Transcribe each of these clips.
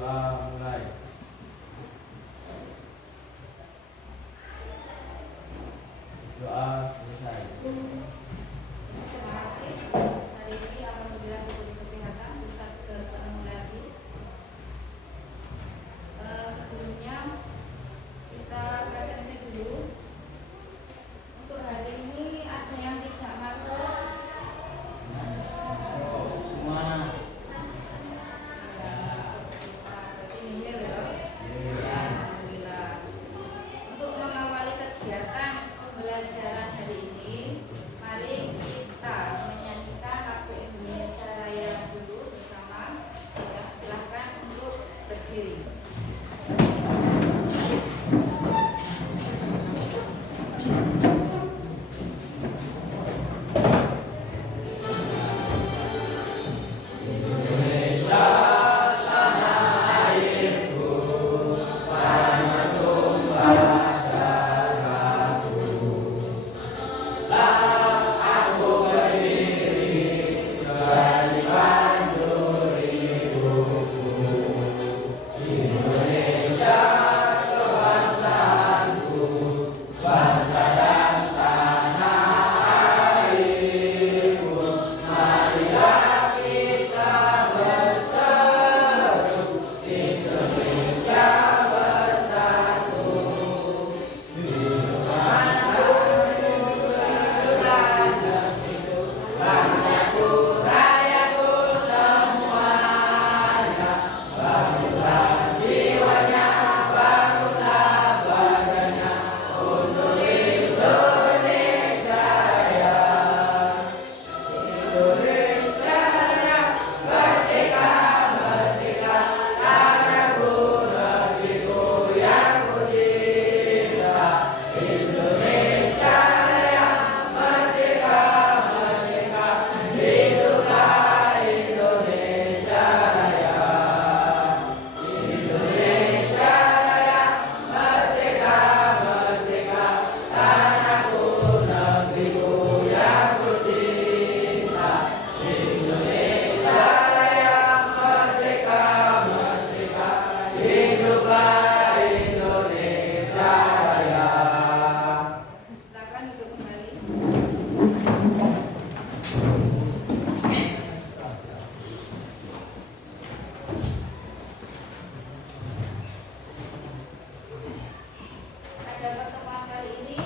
Doa mulai. Doa selesai. Terima kasih. Hari ini alhamdulillah diberi kesehatan bisa bertemu lagi. Sebelumnya kita presensi dulu. Untuk hari ini ada yang tidak masuk. Semua. Berarti nihil ya. Alhamdulillah. Untuk mengawali kegiatan pembelajaran hari ini, mari kita menyanyikan lagu Indonesia Raya dulu bersama. Ya, silahkan untuk berdiri. Silakan duduk kembali. Pada pertemuan kali ini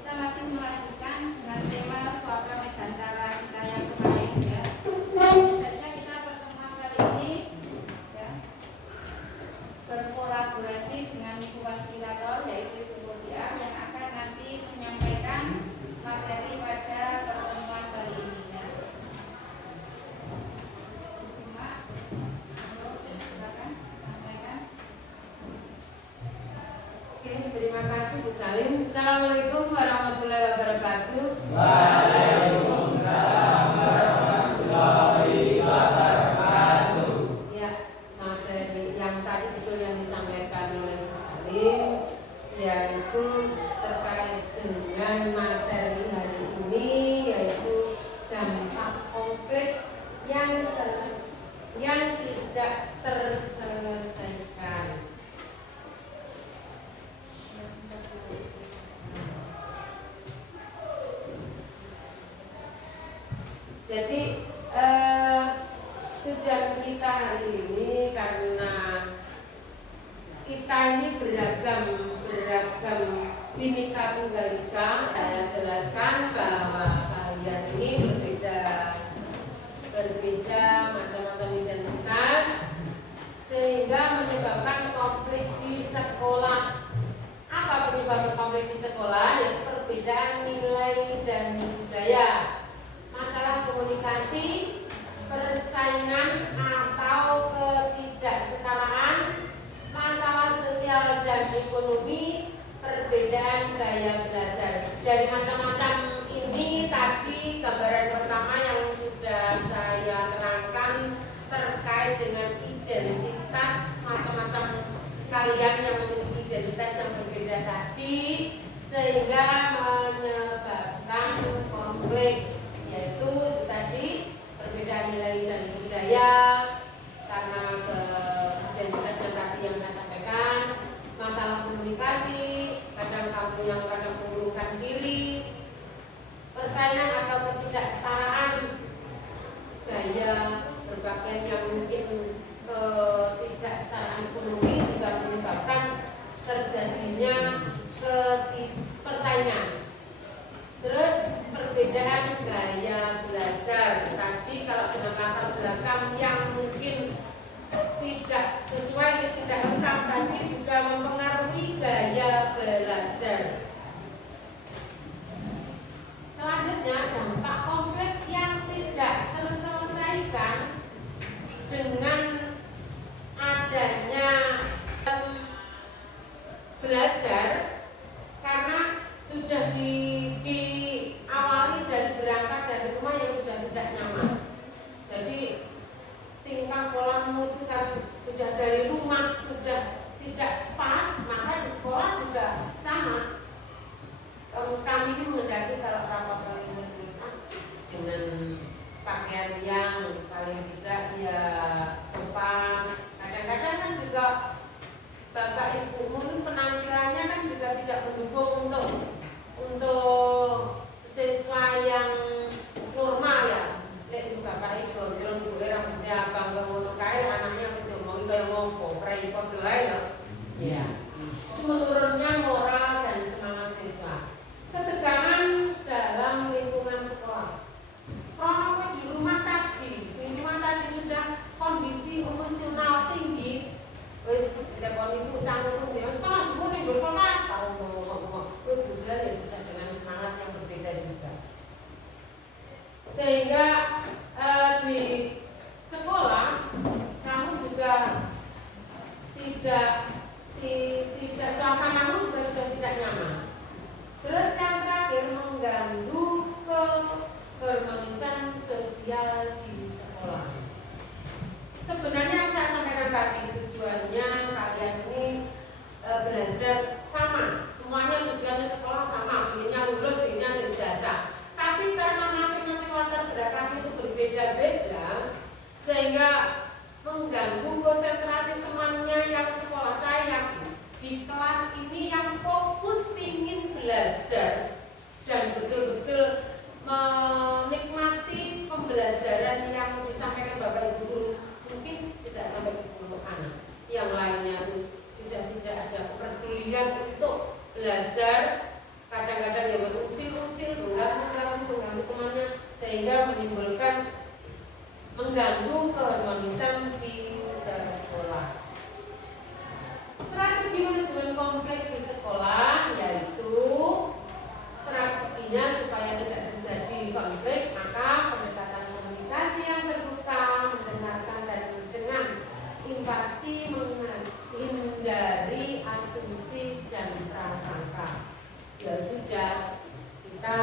kita masih melanjutkan dengan tema Swaka Megantara kita yang kemarin ya. Saja kita pertemuan kali ini ya, berkolaborasi dengan Ibu Fasilitator yaitu Ibu Mutia yang akan nanti menyampaikan materi pada pertemuan kali ini ya. Disimak. Ayo, silakan sampaikan. Oke, terima kasih Bu Salim. Assalamualaikum warahmatullahi wabarakatuh. Waalaikumsalam warahmatullahi wabarakatuh. Ya, materi yang tadi betul yang disampaikan oleh Bu Salim, yaitu terkait dengan materi hari ini, yaitu dampak konflik yang tidak terselesaikan. Jadi tujuan kita hari ini karena kita ini beragam Bhinneka Tunggal Ika. Saya jelaskan bahwa kalian ini berbeda macam-macam identitas sehingga menyebabkan konflik di sekolah. Apa penyebab konflik di sekolah? Yaitu perbedaan nilai dan budaya, masalah komunikasi, persaingan atau ketidaksetaraan, masalah sosial dan ekonomi, perbedaan gaya belajar. Dari macam-macam ini tadi gambaran pertama yang sudah saya terangkan terkait dengan identitas macam-macam kalian yang memiliki identitas yang berbeda tadi sehingga menyebabkan konflik, yaitu tadi perbedaan nilai dan budaya karena identitas terjadinya persaingan. Terus perbedaan gaya belajar tadi, kalau dengan latar belakang yang mungkin tidak sesuai, tidak lengkap tadi juga mempengaruhi gaya belajar. Selanjutnya, dampak konflik yang tidak terselesaikan dengan adanya belajar karena sudah diawali dari berangkat dari rumah yang sudah tidak nyaman. Jadi tingkah polamu itu kan sudah dari rumah sudah tidak pas, maka di sekolah juga sama. Kami ini menghendaki kalau rapat kali ini dengan pakaian yang paling tidak ya sopan. Kadang-kadang kan juga bapak ibu mungkin penampilannya kan juga tidak mendukung untuk siswa yang normal ya. Lek bapak ibu bilang ibu rambutnya abang ngono kae anaknya ngomong kaya ngopo, prei padha ae lho. Iya. Itu menurunnya moral dan semangat siswa. Ketegangan dalam lingkungan sekolah. Kalau di rumah tadi sudah kondisi emosional tinggi, wis setiap orang itu sanggup dia sekolah juga nih berkelas tahu ngomong, budaya ya sudah dengan semangat yang berbeda juga. Sehingga di sekolah kamu juga tidak suasanamu juga sudah tidak nyaman. Terus yang terakhir mengganggu keharmonisan sosial di sekolah. Sebenarnya yang saya sampaikan tadi tujuannya kalian ini belajar sama, semuanya tujuannya sekolah sama, inginnya lulus, inginnya ijazah. Tapi karena masing-masing latar belakang itu berbeda-beda, sehingga mengganggu konsentrasi temannya yang sekolah. Saya yakin di kelas ini yang fokus ingin belajar dan betul-betul menikmati pembelajaran yang disampaikan Bapak Ibu guru mungkin tidak sampai 10 anak. Yang lainnya sudah tidak ada kepedulian untuk belajar, kadang-kadang ya berusir-usir, mengganggu temannya, sehingga menimbulkan mengganggu keharmonisan di sekolah. Strategi manajemen konflik di sekolah yaitu strateginya supaya tidak terjadi konflik, maka pendekatan komunikasi yang terbuka, mendengarkan dan dengan empati, menghindari asumsi dan prasangka. Ya sudah, kita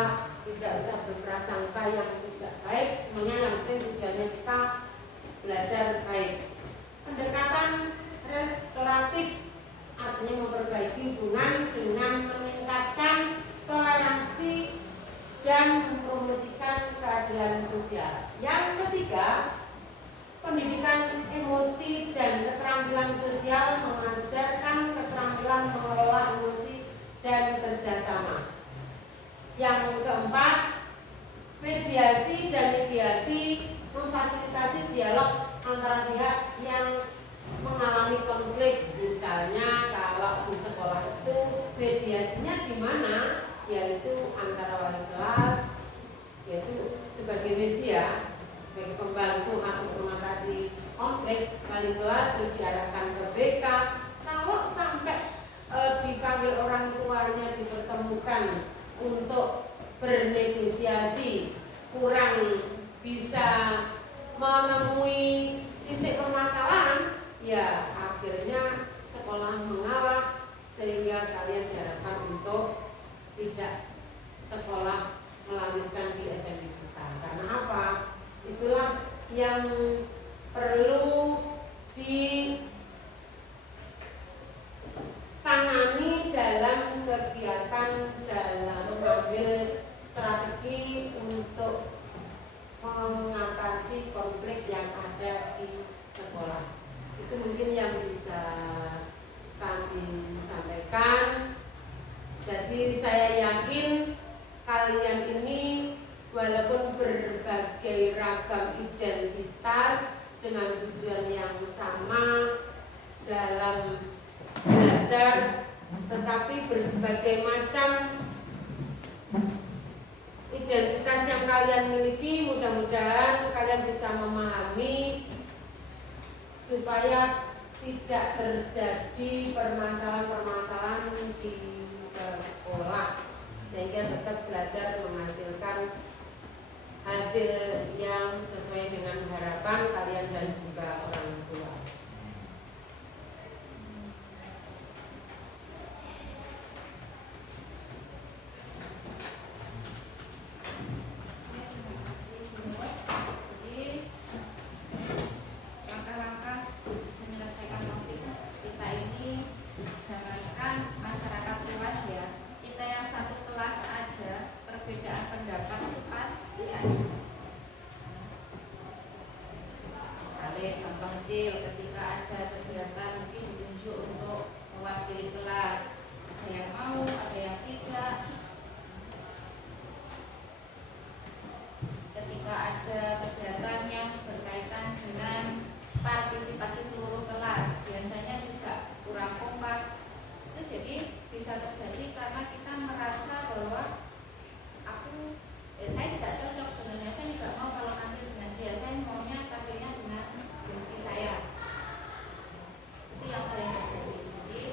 tidak usah berprasangka yang tidak baik, semuanya yang penting tujuannya kita belajar baik. Pendekatan restoratif artinya memperbaiki hubungan dengan meningkatkan toleransi dan mempromosikan keadilan sosial. Yang ketiga, pendidikan emosi dan keterampilan sosial, mengajarkan keterampilan mengelola emosi dan kerjasama. Yang keempat, mediasi dan mediasi, memfasilitasi dialog antara pihak yang mengalami konflik. Misalnya kalau di sekolah itu mediasinya di mana? Yaitu antara wali kelas, yaitu sebagai media, sebagai pembantu atau mengatasi konflik, wali kelas terus diarahkan ke BK. Kalau sampai dipanggil orang tuanya, dipertemukan untuk bernegosiasi, kurang bisa menemui titik permasalahan, ya akhirnya sekolah mengalah, sehingga kalian diharapkan untuk tidak sekolah melanjutkan di SMP kita. Karena apa? Itulah yang perlu ditangani dalam kegiatan dalam mengambil strategi untuk mengatasi konflik yang ada di sekolah. Itu mungkin yang bisa kami sampaikan. Jadi saya yakin kalian ini walaupun berbagai ragam identitas dengan tujuan yang sama dalam belajar, tetapi berbagai macam identitas yang kalian miliki, mudah-mudahan kalian bisa memahami supaya tidak terjadi permasalahan-permasalahan di sekolah, sehingga tetap belajar menghasilkan hasil yang sesuai dengan harapan kalian dan juga orang tua. Terima kasih Bu. Jadi langkah-langkah menyelesaikan konflik kita ini jangankan masyarakat luas ya, kita yang satu kelas aja perbedaan pendapat itu pasti ada. Misalnya contoh kecil, ketika ada kegiatan mungkin ditunjuk untuk mewakili kelas, ada yang mau, ada yang tidak. Ketika ada kegiatan yang berkaitan dengan partisipasi seluruh kelas, biasanya juga kurang kompak. Itu jadi bisa terjadi karena kita merasa bahwa saya tidak cocok dengannya, saya tidak mau kalau nanti dengan dia, saya maunya tampilnya dengan meski saya. Itu yang sering terjadi. Jadi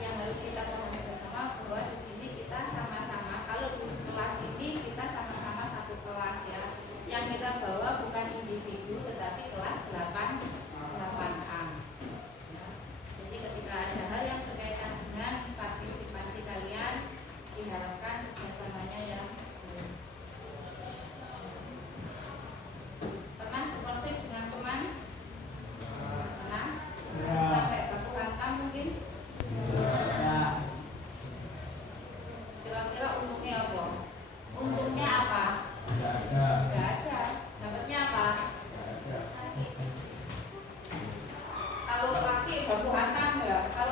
yang harus kita pahami bersama bahwa di sini kita sama-sama, kalau di kelas ini kita sama-sama satu kelas ya. Yang kita bawa bukan individu tetapi kelas 8A. Jadi ketika ada hal yang berkaitan dengan partisipasi kalian, diharapkan kerjasamanya yang pernah berkonflik dengan teman? Pernah? Sampai baku hantam mungkin? Kira-kira untungnya apa? Untungnya apa? Tidak ada. Tidak ada. Dapatnya apa? Tidak ada. Kalau laki baku hantam ya, kalau